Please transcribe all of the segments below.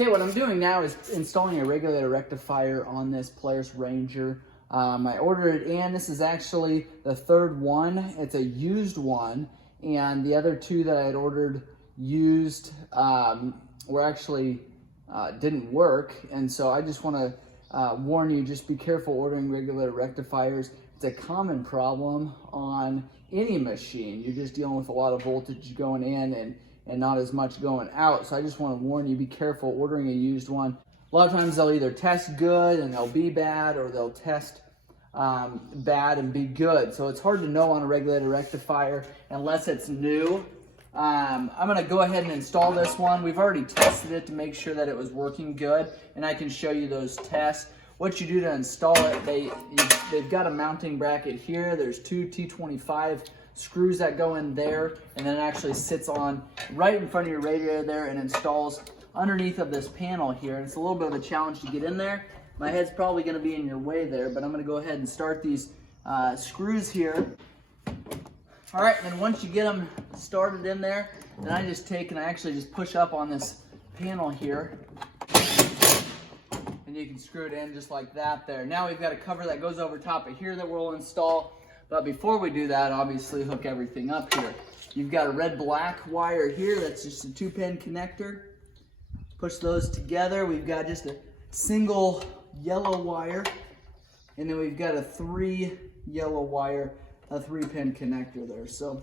Okay, what I'm doing now is installing a regulator rectifier on this Polaris Ranger. I ordered it in. This is actually the third one. It's a used one, and the other two that I had ordered used were actually didn't work. And so I just want to warn you, just be careful ordering regulator rectifiers. It's a common problem on any machine. You're just dealing with a lot of voltage going in and not as much going out. So I just want to warn you, be careful ordering a used one. A lot of times they'll either test good and they'll be bad, or they'll test bad and be good. So it's hard to know on a regulator rectifier unless it's new. I'm gonna go ahead and install this one. We've already tested it to make sure that it was working good, and I can show you those tests. What you do to install it, they've got a mounting bracket here. There's two T25 screws that go in there, and then it actually sits on right in front of your radiator there and installs underneath of this panel here. And it's a little bit of a challenge to get in there. My head's probably gonna be in your way there, but I'm gonna go ahead and start these screws here. All right, and once you get them started in there, then I just take and I actually just push up on this panel here, and you can screw it in just like that there. Now we've got a cover that goes over top of here that we'll install. But before we do that, obviously hook everything up here. You've got a red-black wire here. That's just a 2-pin connector. Push those together. We've got just a single yellow wire. And then we've got a 3 yellow wire, a 3-pin connector there. So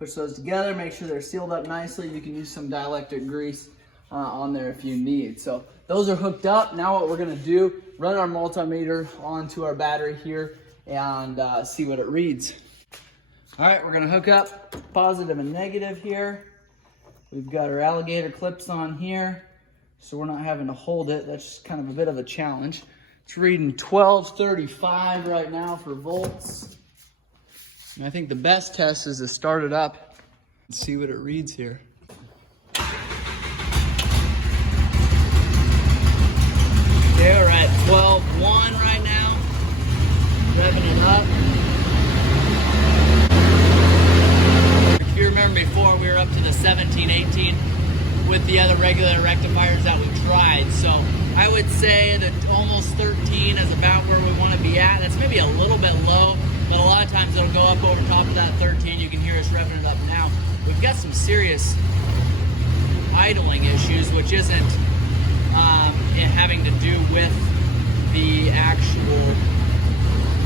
push those together, make sure they're sealed up nicely. You can use some dielectric grease on there if you need. So those are hooked up. Now what we're gonna do, run our multimeter onto our battery here and see what it reads. All right, we're gonna hook up positive and negative here. We've got our alligator clips on here, so we're not having to hold it. That's just kind of a bit of a challenge. It's reading 1235 right now for volts. And I think the best test is to start it up and see what it reads here. Okay, we're at 12.1 right now, revving it up. If you remember before, we were up to the 17, 18 with the other regulator rectifiers that we tried. So I would say that almost 13 is about where we want to be at. That's maybe a little bit low, but a lot of times it'll go up over top of that 13. You can hear us revving it up now. We've got some serious idling issues, which isn't having to do with the actual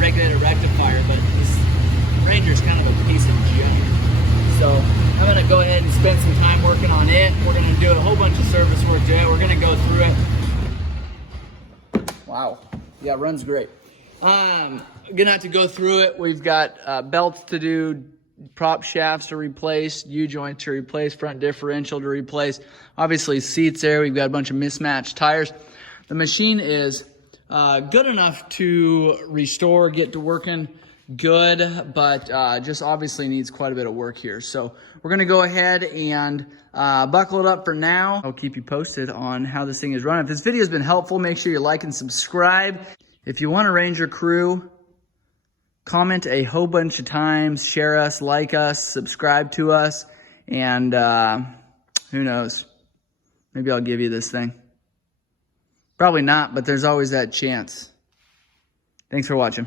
regulator rectifier, but this Ranger's kind of a piece of junk. So I'm gonna go ahead and spend some time working on it. We're gonna do a whole bunch of service work to it. We're gonna go through it. Wow, yeah, runs great. Gonna have to go through it. We've got belts to do, prop shafts to replace, U-joint to replace, front differential to replace. Obviously seats there. We've got a bunch of mismatched tires. The machine is good enough to restore, get to working good, but just obviously needs quite a bit of work here. So we're gonna go ahead and buckle it up for now. I'll keep you posted on how this thing is running. If this video has been helpful, make sure you like and subscribe. If you want a Ranger crew, comment a whole bunch of times, share us, like us, subscribe to us, and who knows, maybe I'll give you this thing. Probably not, but there's always that chance. Thanks for watching.